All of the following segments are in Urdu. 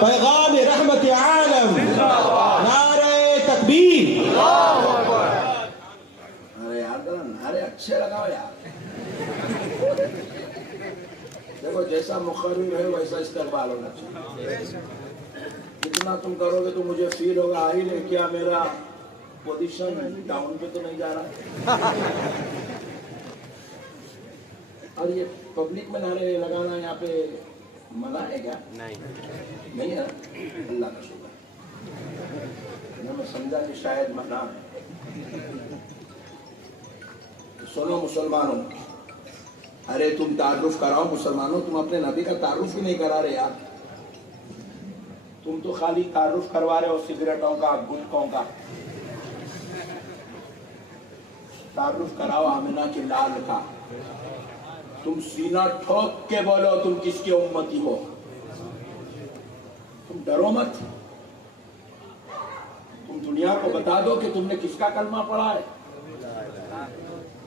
پیغام رحمت عالم، نعرہ تکبیر۔ ارے یار ذرا نعرے اچھے لگاؤ یار۔ دیکھو جیسا مقرر ہے ویسا استقبال ہونا چاہیے۔ جتنا تم کرو گے تو مجھے فیل ہوگا آئی نہیں کیا میرا پوزیشن ڈاؤن پہ تو نہیں جا رہا۔ اور یہ پبلک میں نعرے لگانا یہاں پہ منع ہے کیا؟ نہیں ہے، اللہ کا شکر۔ میں سمجھا کہ شاید منع ہے۔ سنو مسلمانوں، ارے تم تعارف کراؤ مسلمانوں، تم اپنے نبی کا تعارف ہی نہیں کرا رہے یار۔ تم تو خالی تعارف کروا رہے ہو سگریٹوں کا، گٹکوں کا۔ تعارف کراؤ آمنہ کے لال کا۔ تم سینہ ٹھوک کے بولو تم کس کے امتی ہو۔ تم ڈرو مت، تم دنیا کو بتا دو کہ تم نے کس کا کلمہ پڑھا ہے۔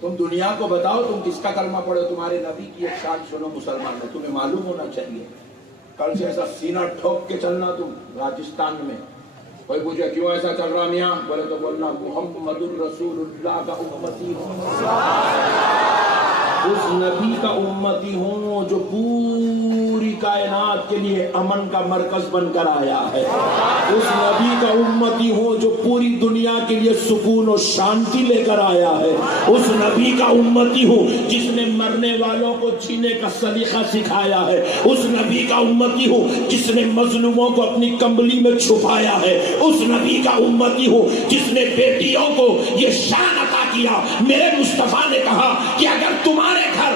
تم دنیا کو بتاؤ تم کس کا کلمہ پڑھو۔ تمہارے نبی کی ایک شان سنو مسلمان ہے، تمہیں معلوم ہونا چاہیے۔ کل سے ایسا سینہ ٹھوک کے چلنا تم راجستھان میں۔ کوئی پوچھے کیوں ایسا چل رہا میاں، بولے تو بولنا محمد الرسول اللہ کا امتی ہوں، اس نبی کا امتی ہوں جو پوری کائنات کے لیے امن کا مرکز بن کر آیا ہے۔ اس نبی کا امتی ہوں جو پوری دنیا کے لیے سکون و شانتی لے کر آیا ہے۔ اس نبی کا امتی ہوں جس نے مرنے والوں کو جینے کا سلیقہ سکھایا ہے۔ اس نبی کا امتی ہوں جس نے مظلوموں کو اپنی کمبلی میں چھپایا ہے۔ اس نبی کا امتی ہوں جس نے بیٹیوں کو یہ شان عطا کیا۔ میرے مصطفیٰ نے کہا کہ اگر تمہارے گھر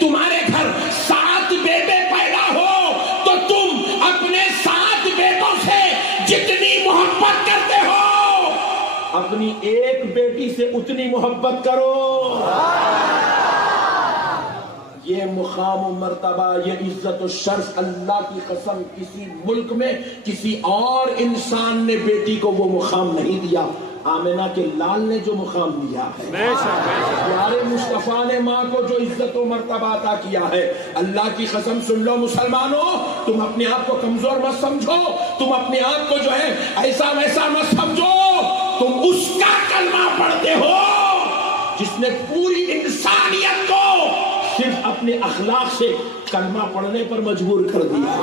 تمہارے گھر 7 بیٹے پیدا ہو تو تم اپنے 7 بیٹوں سے جتنی محبت کرتے ہو اپنی ایک بیٹی سے اتنی محبت کرو۔ یہ مقام و مرتبہ، یہ عزت و شرف، اللہ کی قسم کسی ملک میں کسی اور انسان نے بیٹی کو وہ مقام نہیں دیا۔ آمنہ کے لال نے جو مقام دیا ہے، پیارے مصطفیٰ نے ماں کو جو عزت و مرتبہ عطا کیا ہے، اللہ کی قسم سن لو مسلمانوں، تم اپنے آپ کو کمزور مت سمجھو، تم اپنے آپ کو جو ہے ایسا ویسا مت سمجھو۔ تم اس کا کلمہ پڑھتے ہو جس نے پوری انسانیت کو صرف اپنے اخلاق سے کلمہ پڑھنے پر مجبور کر دیا۔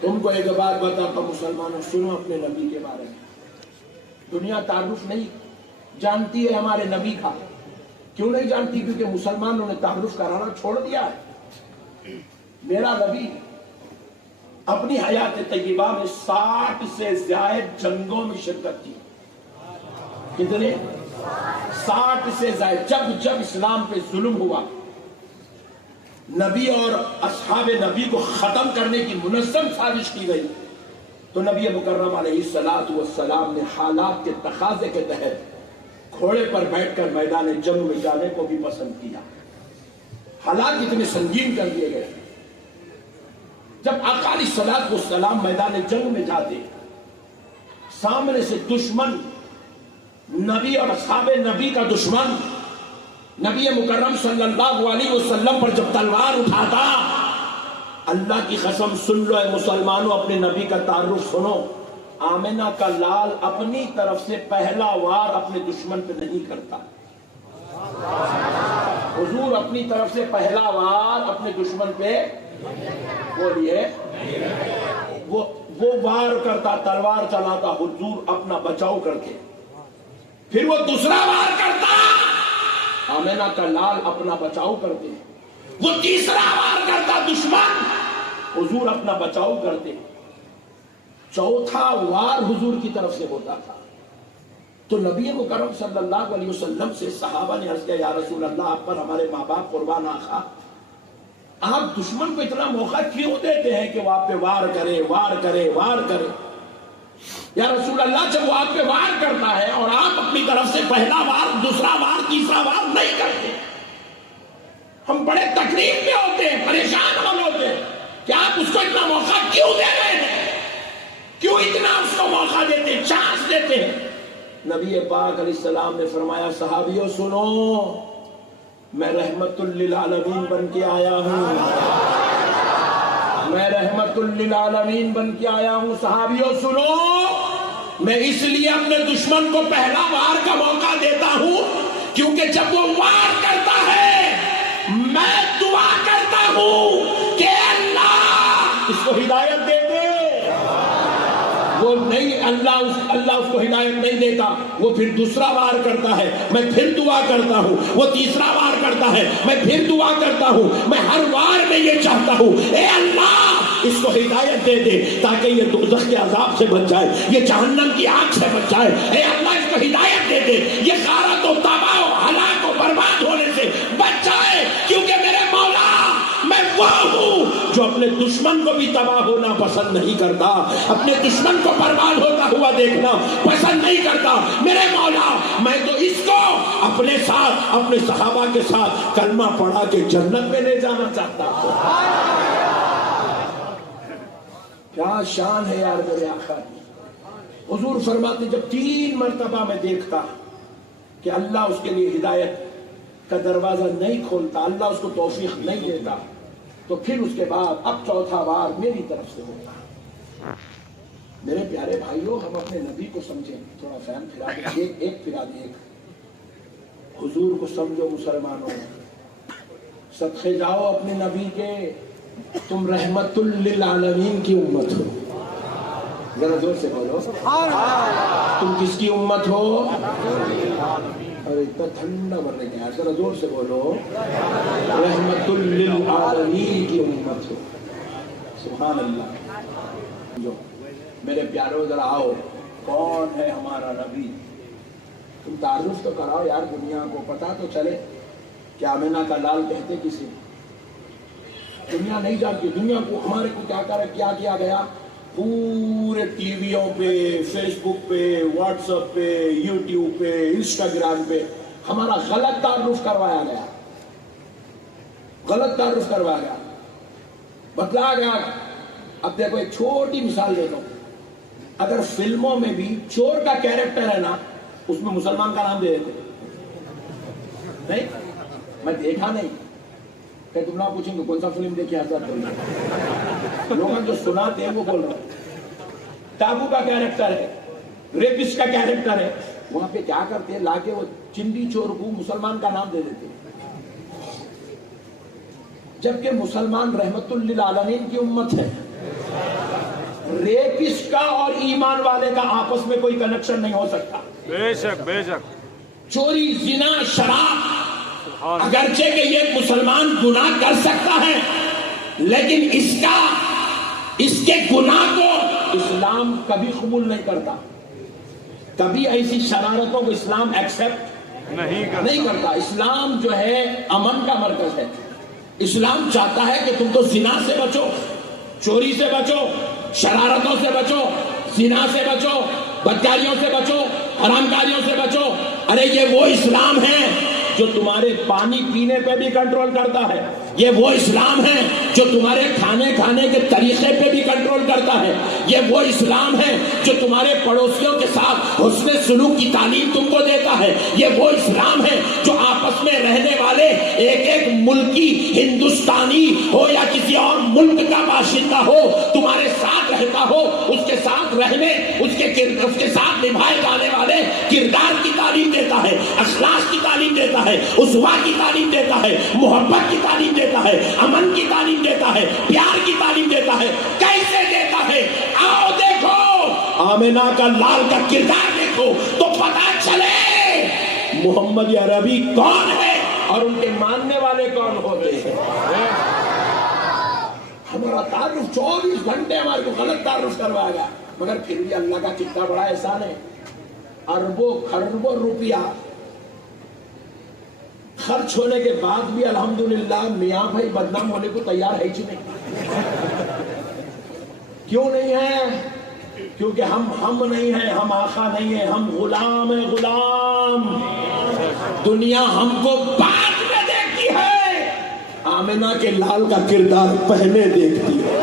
تم کو ایک بات بتاتا ہوں مسلمانوں، سنو اپنے نبی کے بارے میں۔ دنیا تعارف نہیں جانتی ہے ہمارے نبی کا۔ کیوں نہیں جانتی؟ کیونکہ مسلمانوں نے تعارف کرانا چھوڑ دیا ہے۔ میرا نبی اپنی حیات طیبہ میں 60 سے زائد جنگوں میں شرکت کی۔ کتنے؟ 60 سے زائد۔ جب اسلام پہ ظلم ہوا، نبی اور اصحاب نبی کو ختم کرنے کی منظم سازش کی گئی، تو نبی مکرم علیہ السلام نے حالات کے تقاضے کے تحت گھوڑے پر بیٹھ کر میدان جنگ میں جانے کو بھی پسند کیا۔ حالات اتنے سنگین کر دیے گئے، جب آقا علیہ الصلوۃ والسلام میدان جنگ میں جاتے، سامنے سے دشمن، نبی اور اصحاب نبی کا دشمن نبی مکرم صلی اللہ علیہ وسلم پر جب تلوار اٹھاتا، اللہ کی قسم سن لو اے مسلمانوں، اپنے نبی کا تعارف سنو، آمنہ کا لال اپنی طرف سے پہلا وار اپنے دشمن پہ نہیں کرتا۔ حضور اپنی طرف سے پہلا وار اپنے دشمن پہ بولیے وہ وار کرتا، تلوار چلاتا حضور اپنا بچاؤ کر کے، پھر وہ دوسرا وار کرتا، آمنہ کا لال اپنا بچاؤ کرتے، وہ تیسرا وار کرتا دشمن، حضور اپنا بچاؤ کرتے، چوتھا وار حضور کی طرف سے ہوتا تھا۔ تو نبی مکرم صلی اللہ علیہ وسلم سے صحابہ نے عرض کیا یا رسول اللہ، آپ پر ہمارے ماں باپ قربان آقا، آپ دشمن کو اتنا موقع کیوں دیتے ہیں کہ وہ آپ پہ وار کرے؟ یا رسول اللہ، جب وہ آپ پہ وار کرتا ہے اور آپ اپنی طرف سے پہلا وار، دوسرا وار، تیسرا وار نہیں کرتے، ہم بڑے تکلیف میں ہوتے ہیں، پریشان ہم ہوتے ہیں کہ آپ اس کو اتنا موقع کیوں دے رہے ہیں، کیوں اتنا اس کو موقع دیتے ہیں، چانس دیتے ہیں؟ نبی پاک علیہ السلام نے فرمایا صحابیوں سنو، میں رحمت للعالمین بن کے آیا ہوں، رحمت للعالمین بن کے آیا ہوں. صحابیوں سنو، میں اس لیے اپنے دشمن کو پہلا وار کا موقع دیتا ہوں کیونکہ جب وہ وار کرتا ہے میں دعا کرتا ہوں کہ اللہ اس کو ہدایت دے دے. وہ نہیں، اللہ اس کو ہدایت نہیں دیتا، وہ پھر دوسرا وار کرتا ہے، میں پھر دعا کرتا ہوں. وہ تیسرا وار کرتا ہے، میں پھر دعا کرتا ہوں. میں ہر وار میں یہ چاہتا ہوں اے اللہ اس کو ہدایت دے دے تاکہ یہ دوزخ کے عذاب سے بچ جائے، یہ جہنم کی آگ سے بچ جائے. اے اللہ اس کو ہدایت دے دے، یہ غارت و تباہ و ہلاک و برباد ہونے سے بچ جائے. کیونکہ میرے مولا میں وہ ہوں جو اپنے دشمن کو بھی تباہ ہونا پسند نہیں کرتا، اپنے دشمن کو برباد ہوتا ہوا دیکھنا پسند نہیں کرتا. میرے مولا میں تو اس کو اپنے ساتھ، اپنے صحابہ کے ساتھ کلمہ پڑھا کے جنت میں لے جانا چاہتا ہوں. کیا شان ہے یار میرے آقا کی. حضور فرماتے جب 3 مرتبہ میں دیکھتا کہ اللہ اس کے لیے ہدایت کا دروازہ نہیں کھولتا، اللہ اس کو توفیق نہیں دیتا، تو پھر اس کے بعد اب چوتھا بار میری طرف سے ہوتا. میرے پیارے بھائیوں، ہم اپنے نبی کو سمجھیں. تھوڑا فین پھرا دیں، ایک پھرا دیں. حضور کو سمجھو مسلمانوں، صدقے جاؤ اپنے نبی کے. تم رحمت للعالمین کی امت ہو. ذرا زور سے بولو، تم کس کی امت ہو؟ اور اتنا ٹھنڈا بننے کے ذرا زور سے بولو، رحمت للعالمین کی امت ہو. سبحان اللہ. جو میرے پیاروں ذرا آؤ، کون ہے ہمارا نبی؟ تم تعارف تو کراؤ یار، دنیا کو پتا تو چلے کہ آمینہ کا لال کہتے کسی. دنیا نہیں جانتی. دنیا کو ہمارے کو کیا کیا گیا؟ پورے ٹی ویوں پہ، فیس بک پہ، واٹس ایپ پہ، یوٹیوب پہ، انسٹاگرام پہ ہمارا غلط تعارف کروایا گیا، غلط تعارف کروایا گیا، بتلایا گیا. اب دیکھو ایک چھوٹی مثال دیتا ہوں. اگر فلموں میں بھی چور کا کیریکٹر ہے نا، اس میں مسلمان کا نام دے دیتے. نہیں، میں دیکھا نہیں کہ تم نہ پوچھیں گے کون سا فلم دیکھے حضرت بولنا. لوگوں جو سناتے ہیں وہ بول رہا ہوں. ٹاپو کا کیریکٹر ہے، ریپسٹ کا کیریکٹر ہے، وہاں پہ کیا کرتے ہیں؟ لا کے وہ چندی چور کو مسلمان کا نام دے دیتے ہیں. جبکہ مسلمان رحمت للعالمین کی امت ہے. ریپسٹ کا اور ایمان والے کا آپس میں کوئی کنیکشن نہیں ہو سکتا. بے شک بے شک. چوری، زنا، شراب، اگرچہ کہ یہ مسلمان گناہ کر سکتا ہے لیکن اس کے گناہ کو اسلام کبھی قبول نہیں کرتا. کبھی ایسی شرارتوں کو اسلام ایکسپٹ نہیں کرتا. اسلام جو ہے امن کا مرکز ہے. اسلام چاہتا ہے کہ تم تو زنا سے بچو، چوری سے بچو، شرارتوں سے بچو، زنا سے بچو، بدکاریوں سے بچو، حرام کاریوں سے بچو. ارے یہ وہ اسلام ہے جو تمہارے پانی پینے پہ بھی کنٹرول کرتا ہے. یہ وہ اسلام ہے جو تمہارے کھانے کے طریقے پہ بھی کنٹرول کرتا ہے. یہ وہ اسلام ہے جو تمہارے پڑوسیوں کے ساتھ حسن سلوک کی تعلیم تم کو دیتا ہے. یہ وہ اسلام ہے جو آپس میں رہنے والے ایک ملکی ہندوستانی ہو یا کسی اور ملک کا باشندہ ہو، تمہارے ساتھ رہتا ہو، اس کے ساتھ رہنے، اس کے ساتھ نبھائے جانے والے کردار کی تعلیم دیتا ہے، اخلاق کی تعلیم دیتا ہے، اسوا کی تعلیم دیتا ہے، محبت کی تعلیم دیتا ہے، امن کی تعلیم دیتا ہے، پیار کی تعلیم دیتا ہے. کیسے دیتا ہے؟ آؤ دیکھو، آمینہ کا لال کا کردار دیکھو تو پتا چلے محمد عربی کون ہے اور ان کے ماننے والے کون ہوتے ہیں. ہمارا تعارف 24 گھنٹے ہمارے کو غلط تعارف کروایا گیا، مگر پھر بھی اللہ کا کتنا بڑا احسان ہے. اربوں خربوں روپیہ خرچ ہونے کے بعد بھی الحمدللہ میاں بھائی بدنام ہونے کو تیار ہے ہی نہیں. کیوں نہیں ہے؟ کیونکہ ہم نہیں ہیں، ہم آقا نہیں ہیں، ہم غلام ہیں. غلام. دنیا ہم کو بعد میں دیکھتی ہے، آمینہ کے لال کا کردار پہلے دیکھتی ہے.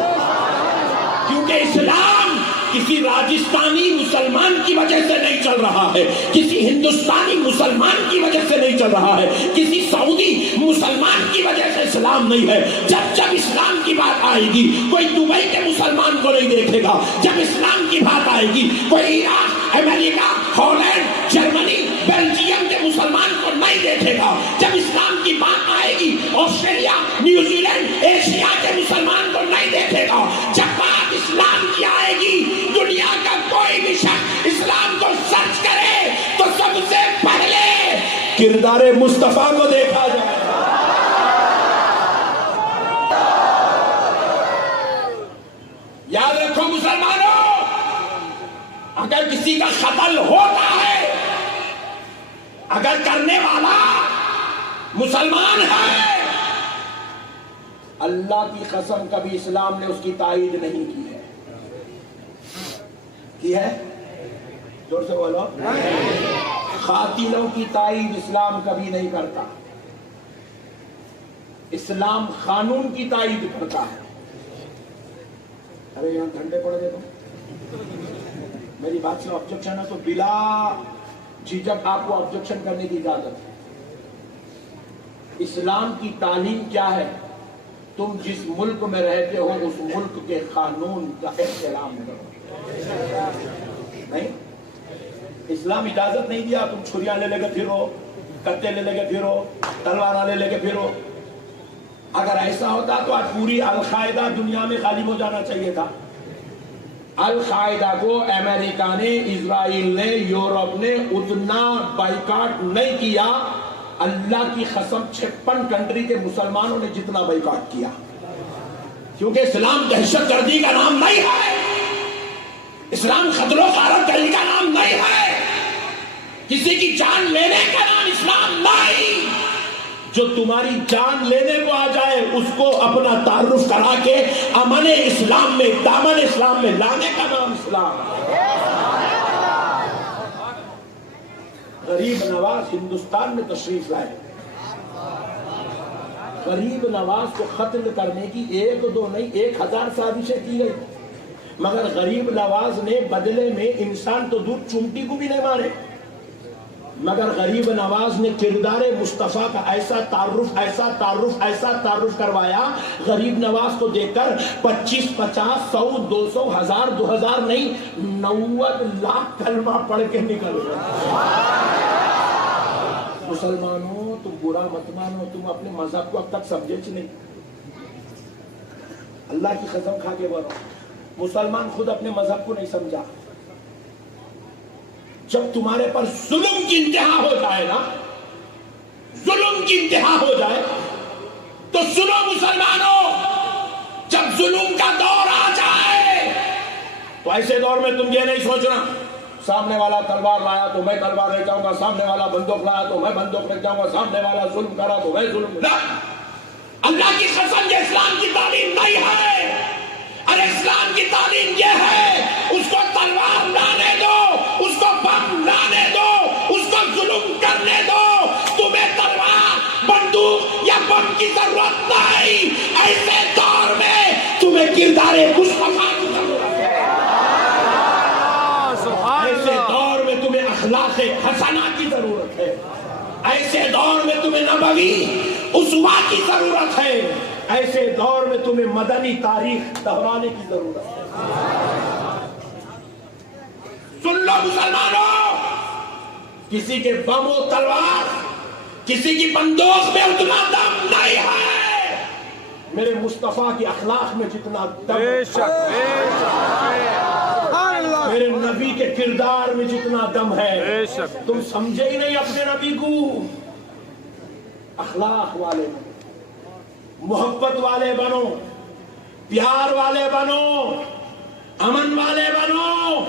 کیونکہ اسلام کسی راجستانی مسلمان کی وجہ سے نہیں چل رہا ہے، کسی ہندوستانی مسلمان کی وجہ سے نہیں چل رہا ہے، کسی سعودی مسلمان کی وجہ سے اسلام نہیں ہے. جب اسلام کی بات آئے گی کوئی دبئی کے مسلمان کو نہیں دیکھے گا، جب اسلام کی بات آئے گی کوئی عراق، امریکہ، ہالینڈ، جرمنی، بیلجیم کے مسلمان کو نہیں دیکھے گا، جب اسلام کی بات آئے گی آسٹریلیا، نیوزی لینڈ، ایشیا کے مسلمان کو نہیں دیکھے گا، جب بات اسلام کی آئے گی دنیا کا کوئی بھی شخص اسلام کو سرچ کرے تو سب سے پہلے کردار مصطفیٰ کو دیکھا جائے۔ یاد رکھو مسلمانوں، اگر کسی کا قتل ہوتا ہے، اگر کرنے والا مسلمان ہے، اللہ کی قسم کبھی اسلام نے اس کی تائید نہیں کی ہے۔ کی ہے؟ زور سے بولو۔ قاتلوں کی تائید اسلام کبھی نہیں کرتا، اسلام قانون کی تائید کرتا ہے۔ ارے یہاں ٹھنڈے پڑ گئے تو میری بات سے آبجیکشن ہے تو بلا جھجک آپ کو آبجیکشن کرنے کی اجازت ہے۔ اسلام کی تعلیم کیا ہے؟ تم جس ملک میں رہتے ہو اس ملک کے قانون کا احترام کرو۔ نہیں، اسلام اجازت نہیں دیا تم چھریاں لے لے کے پھرو، کتے لے لے کے پھرو، تلوار لے لے کے پھرو۔ اگر ایسا ہوتا تو آج پوری القاعدہ دنیا میں غالب ہو جانا چاہیے تھا۔ القاعدہ کو امریکہ نے، اسرائیل نے، یورپ نے اتنا بائیکاٹ نہیں کیا، اللہ کی قسم 56 کنٹری کے مسلمانوں نے جتنا بائیکاٹ کیا، کیونکہ اسلام دہشت گردی کا نام نہیں ہے، اسلام قتل و غارت گری کا نام نہیں ہے، کسی کی جان لینے کا نام اسلام نہیں۔ جو تمہاری جان لینے کو آ جائے اس کو اپنا تعارف کرا کے امن اسلام میں، دامن اسلام میں لانے کا نام اسلام۔ غریب نواز ہندوستان میں تشریف لائے، غریب نواز کو قتل کرنے کی 1 2 نہیں 1000 سازشیں کی گئی، مگر غریب نواز نے بدلے میں انسان تو دور چونٹی کو بھی نہیں مارے، مگر غریب نواز نے کردار مصطفیٰ کا ایسا تعارف کروایا، غریب نواز کو دیکھ کر 25 50 100 200 1000 2000 نہیں 90 لاکھ کلمہ پڑھ کے نکل گئے۔ مسلمانوں تم برا مت مانو، تم اپنے مذہب کو اب تک سمجھے نہیں، اللہ کی قسم کھا کے بولو، مسلمان خود اپنے مذہب کو نہیں سمجھا۔ جب تمہارے پر ظلم کی انتہا ہو جائے نا، ظلم کی انتہا ہو جائے تو سنو مسلمانوں، جب ظلم کا دور آ جائے تو ایسے دور میں تم یہ نہیں سوچنا سامنے والا تلوار لایا تو میں تلوار لے جاؤں گا، سامنے والا بندوق لایا تو میں بندوق لے جاؤں گا، سامنے والا ظلم کرا تو میں ظلم نہ۔ اللہ کی قسم یہ اسلام کی تعلیم نہیں ہے، ارے اسلام کی تعلیم یہ ہے اس کو تلوار لانے دو، اس کو بم لانے دو، اس کو ظلم کرنے دو، تمہیں تلوار بندوق یا بم کی ضرورت نہیں، ایسے دور میں تمہیں کردار مصطفیٰ کی ضرورت ہے، ایسے دور میں تمہیں اخلاق حسنہ کی ضرورت ہے، ایسے دور میں تمہیں نبوی اسوہ کی ضرورت ہے، ایسے دور میں تمہیں مدنی تاریخ دہرانے کی ضرورت ہے۔ سن لو مسلمانوں، کسی کے بم و تلوار، کسی کی بندوق میں اتنا دم نہیں ہے، میرے مصطفیٰ کی اخلاق میں جتنا دم ہے، میرے نبی کے کردار میں جتنا دم ہے، تم سمجھے ہی نہیں اپنے نبی کو۔ اخلاق والے بنو، محبت والے بنو، پیار والے بنو، امن والے بنو،